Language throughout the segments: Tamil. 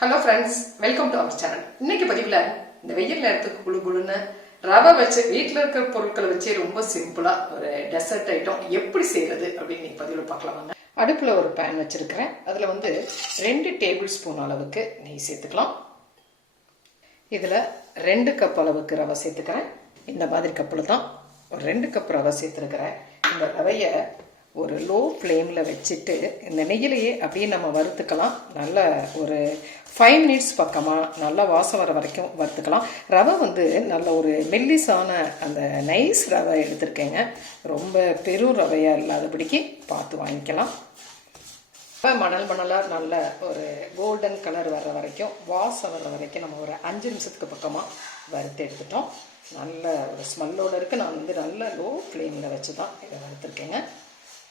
Hello friends welcome to our channel இன்னைக்கு பதிவில் இந்த வெயில் நேரத்துக்கு குளு குளுன்னு ரவை வச்சு வீட்டில் இருக்கிற பொருட்களை வச்சு ரொம்ப சிம்பிளாக ஒரு டெசர்ட் ஐட்டம் எப்படி செய்யறது அப்படின்னு இன்னைக்கு பதிவில் பார்க்கலாம் அடுப்பில் ஒரு பேன் வச்சுருக்கிறேன். அதில் வந்து ரெண்டு டேபிள் ஸ்பூன் அளவுக்கு நெய் சேர்த்துக்கலாம். இதில் ரெண்டு கப் அளவுக்கு ரவை சேர்த்துக்கிறேன். இந்த மாதிரி கப்பில் தான் ஒரு ரெண்டு கப் ரவை சேர்த்துருக்கிறேன். இந்த ரவையை ஒரு லோ ஃப்ளேமில் வச்சுட்டு இந்த நெய்யிலேயே அப்படியே நம்ம வறுத்துக்கலாம். நல்ல ஒரு ஃபைவ் மினிட்ஸ் பக்கமாக நல்லா வாசம் வர வரைக்கும் வறுத்துக்கலாம். ரவை வந்து நல்ல ஒரு மெல்லிஸான அந்த நைஸ் ரவை எடுத்திருக்கேங்க. ரொம்ப பெரும் ரவையாக இல்லாதபடிக்கு பார்த்து வாங்கிக்கலாம். இப்போ மணல் மணலாக நல்ல ஒரு கோல்டன் கலர் வர்ற வரைக்கும் வாசம் வர்ற வரைக்கும் நம்ம ஒரு அஞ்சு நிமிஷத்துக்கு பக்கமாக வறுத்து எடுத்துட்டோம். நல்ல ஒரு ஸ்மெல்லோடு இருக்குது நான் வந்து நல்ல லோ ஃப்ளேமில் வச்சு தான் இதை வறுத்துருக்கேங்க.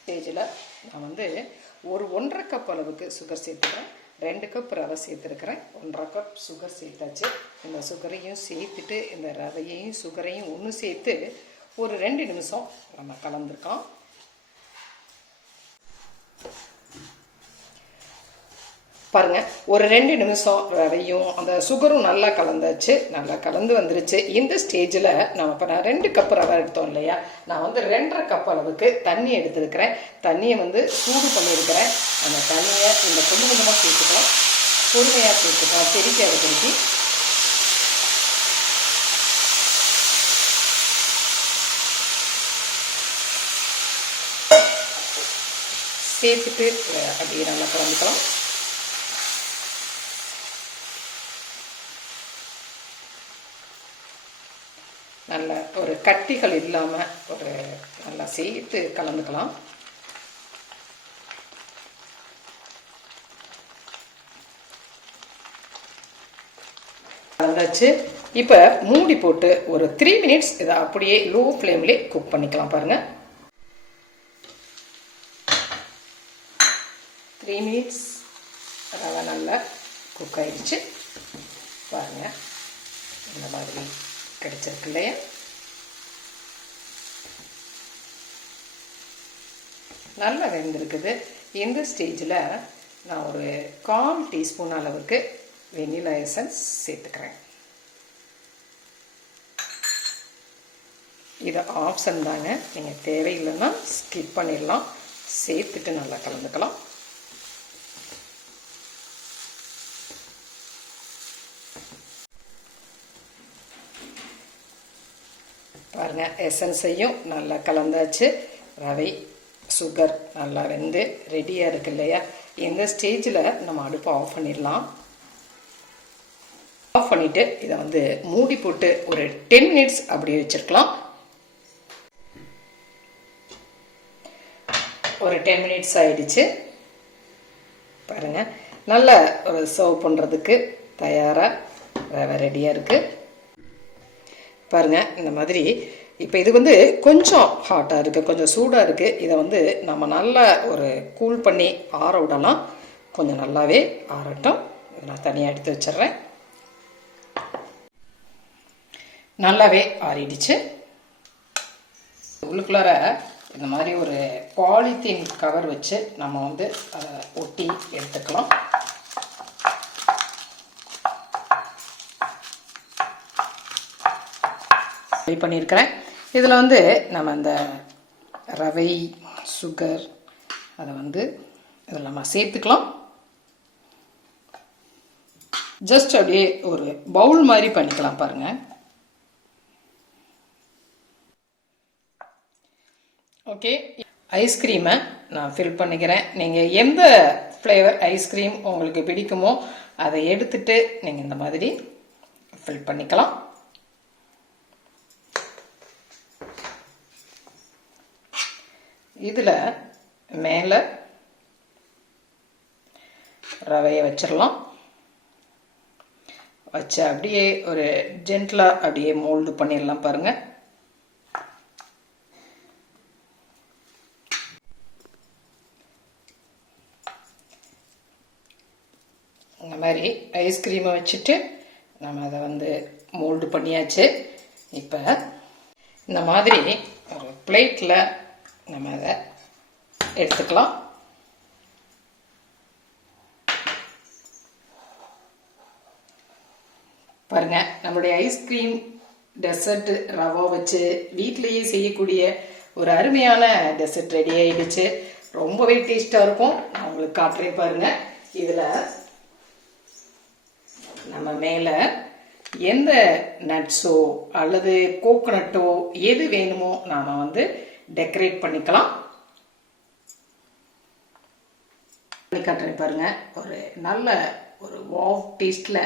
ஸ்டேஜில் நான் வந்து ஒரு ஒன்றரை கப் அளவுக்கு சுகர் சேர்த்துக்கிறேன். ரெண்டு கப் ரவை சேர்த்துருக்கிறேன். ஒன்றரை கப் சுகர் சேர்த்தாச்சு. இந்த சுகரையும் சேர்த்துட்டு இந்த ரவையையும் சுகரையும் ஒன்று சேர்த்து ஒரு ரெண்டு நிமிஷம் நம்ம கலந்துருக்கோம். பாருங்க ஒரு ரெண்டு நிமிஷம் வரையும் அந்த சுகரும் நல்லா கலந்தாச்சு நல்லா கலந்து வந்துருச்சு. இந்த ஸ்டேஜில் நம்ம இப்போ நான் ரெண்டு கப் ரவை எடுத்தோம் இல்லையா? நான் வந்து ரெண்டரை கப் அளவுக்கு தண்ணி எடுத்துருக்கிறேன். தண்ணியை வந்து சூடு பண்ணியிருக்கிறேன். அந்த தண்ணியை இந்த கொஞ்சம் கொஞ்சமாக சேர்த்துக்கலாம். பொறுமையாக சேர்த்துக்கலாம். தெரிக்காத திருப்பி. சேர்த்துட்டு அப்படியே நல்லா கலந்துக்கலாம். நல்ல ஒரு கட்டிகள் இல்லாமல் ஒரு நல்லா சேர்த்து கலந்துக்கலாம். கலந்தாச்சு. இப்போ மூடி போட்டு ஒரு த்ரீ மினிட்ஸ் இதை அப்படியே லோ ஃப்ளேம்லேயே குக் பண்ணிக்கலாம் பாருங்கள் த்ரீ மினிட்ஸ் ரவை நல்லா குக் ஆயிடுச்சு. பாருங்கள் இந்த மாதிரி கிடைச்சிருக்கு இல்லையா? நல்லா வெந்திருக்குது. இந்த ஸ்டேஜில் நான் ஒரு கால் டீஸ்பூன் அளவுக்கு வெனிலா எசன்ஸ் சேர்த்துக்கிறேன். இது ஆப்ஷன் தாங்க. நீங்கள் தேவையில்லைன்னா ஸ்கிப் பண்ணிடலாம். சேர்த்துட்டு நல்லா கலந்துக்கலாம். பாருங்கள் எசன்ஸையும் நல்லா கலந்தாச்சு. ரவை சுகர் நல்லா வெந்து ரெடியாக இருக்கு இல்லையா? இந்த ஸ்டேஜில் நம்ம அடுப்பை ஆஃப் பண்ணிடலாம். ஆஃப் பண்ணிவிட்டு இதை வந்து மூடி போட்டு ஒரு டென் மினிட்ஸ் அப்படியே வச்சுருக்கலாம். ஒரு டென் மினிட்ஸ் ஆயிடுச்சு. பாருங்கள் நல்ல ஒரு சர்வ் பண்ணுறதுக்கு தயாராக ரெடியாக இருக்குது பாருங்கள் இந்த மாதிரி இப்போ இது வந்து கொஞ்சம் ஹாட்டாக இருக்குது கொஞ்சம் சூடாக இருக்குது இதை வந்து நம்ம நல்லா ஒரு கூல் பண்ணி ஆற விடலாம். கொஞ்சம் நல்லாவே ஆறட்டும். இதை நான் தனியாக எடுத்து வச்சிட்றேன். நல்லாவே ஆறிடுச்சு. உள்ளுக்குள்ளார இந்த மாதிரி ஒரு பாலித்தீன் கவர் வச்சு நம்ம வந்து அதை ஒட்டி எடுத்துக்கலாம். ரெடி பண்ணியிருக்கிறேன். இதில் வந்து நம்ம அந்த ரவை சுகர் அதை வந்து இதில் நம்ம சேர்த்துக்கலாம். ஜஸ்ட் அப்படியே ஒரு பவுல் மாதிரி பண்ணிக்கலாம் பாருங்கள் ஓகே ஐஸ்கிரீமை நான் ஃபில் பண்ணிக்கிறேன். நீங்கள் எந்த ஃப்ளேவர் ஐஸ்கிரீம் உங்களுக்கு பிடிக்குமோ அதை எடுத்துட்டு நீங்கள் இந்த மாதிரி ஃபில் பண்ணிக்கலாம். இதில் மேலே ரவையை வச்சிடலாம். வச்சு அப்படியே ஒரு ஜென்டலாக அப்படியே மோல்டு பண்ணிடலாம் பாருங்கள் இந்த மாதிரி ஐஸ்கிரீமை வச்சுட்டு நம்ம அதை வந்து மோல்டு பண்ணியாச்சு. இப்போ இந்த மாதிரி ஒரு பிளேட்டில் நம்ம அதை எடுத்துக்கலாம். பாருங்க நம்மளுடைய ஐஸ்கிரீம் டெசர்ட் ரவா வச்சு வீட்டிலேயே செய்யக்கூடிய ஒரு அருமையான டெசர்ட் ரெடி ஆயிடுச்சு. ரொம்பவே டேஸ்டாக இருக்கும். நான் உங்களுக்கு காட்டுறேன் பாருங்க. இதில் நம்ம மேலே எந்த நட்ஸோ அல்லது கோகோனட்டோ எது வேணுமோ நாம் வந்து டெக்கரேட் பண்ணிக்கலாம். பண்ணி காட்டுறேன் பாருங்க. ஒரு நல்ல ஒரு வாவ் டேஸ்டில்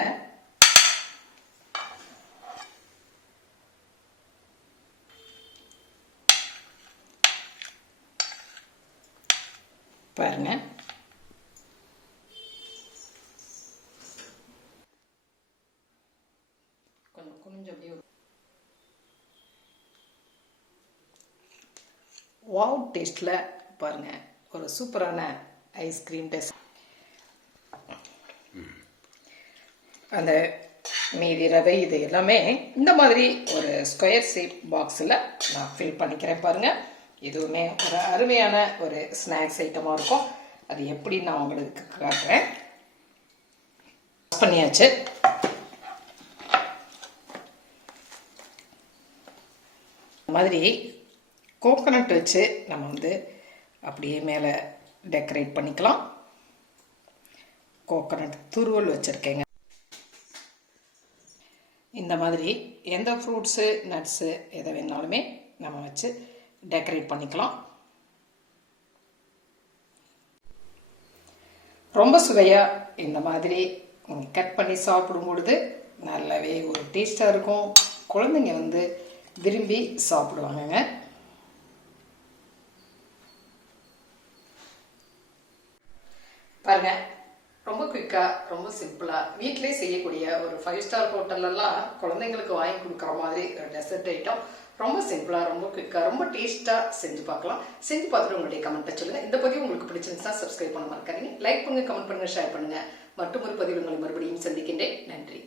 பாருங்க கொஞ்சம் கொஞ்சம் அப்படியே ஒரு வாவ் டேஸ்டில் பாருங்க. ஒரு சூப்பரான ஐஸ்கிரீம் டெஸ்ட் அந்த மீதி ரவை இது எல்லாமே இந்த மாதிரி ஒரு ஸ்கொயர் ஷேப் பாக்ஸில் நான் ஃபில் பண்ணிக்கிறேன் பாருங்கள் இதுவுமே ஒரு அருமையான ஒரு ஸ்நாக்ஸ் ஐட்டமாக இருக்கும். அது எப்படி நான் உங்களுக்கு காட்டுறேன். பண்ணியாச்சு. மாதிரி கோகனட் வச்சு நம்ம வந்து அப்படியே மேலே டெக்கரேட் பண்ணிக்கலாம். கோகனட் துருவல் வச்சுருக்கேங்க. இந்த மாதிரி எந்த ஃப்ரூட்ஸு நட்ஸு எதை வேணாலுமே நம்ம வச்சு டெக்கரேட் பண்ணிக்கலாம். ரொம்ப சுவையாக இந்த மாதிரி கட் பண்ணி சாப்பிடும் பொழுது நல்லாவே ஒரு டேஸ்ட்டாக இருக்கும். குழந்தைங்க வந்து விரும்பி சாப்பிடுவாங்கங்க பாருங்க ரொம்ப குயிக்காக ரொம்ப சிம்பிளாக வீட்டிலே செய்யக்கூடிய ஒரு ஃபைவ் ஸ்டார் ஹோட்டல்லலாம் குழந்தைங்களுக்கு வாங்கி கொடுக்குற மாதிரி ஒரு டெசர்ட் ஐட்டம் ரொம்ப சிம்பிளாக ரொம்ப குயிக்காக ரொம்ப டேஸ்ட்டாக செஞ்சு பார்க்கலாம். செஞ்சு பார்த்துட்டு உங்களுடைய கமெண்ட்டை சொல்லுங்கள் இந்த பதிவு உங்களுக்கு பிடிச்சிருந்துச்சா சப்ஸ்கிரைப் பண்ண மறக்காதீங்க. லைக் பண்ணுங்கள் கமெண்ட் பண்ணுங்கள் ஷேர் பண்ணுங்கள் மற்றும் ஒரு பதிவு உங்களை மறுபடியும் சந்திக்கின்றேன். நன்றி.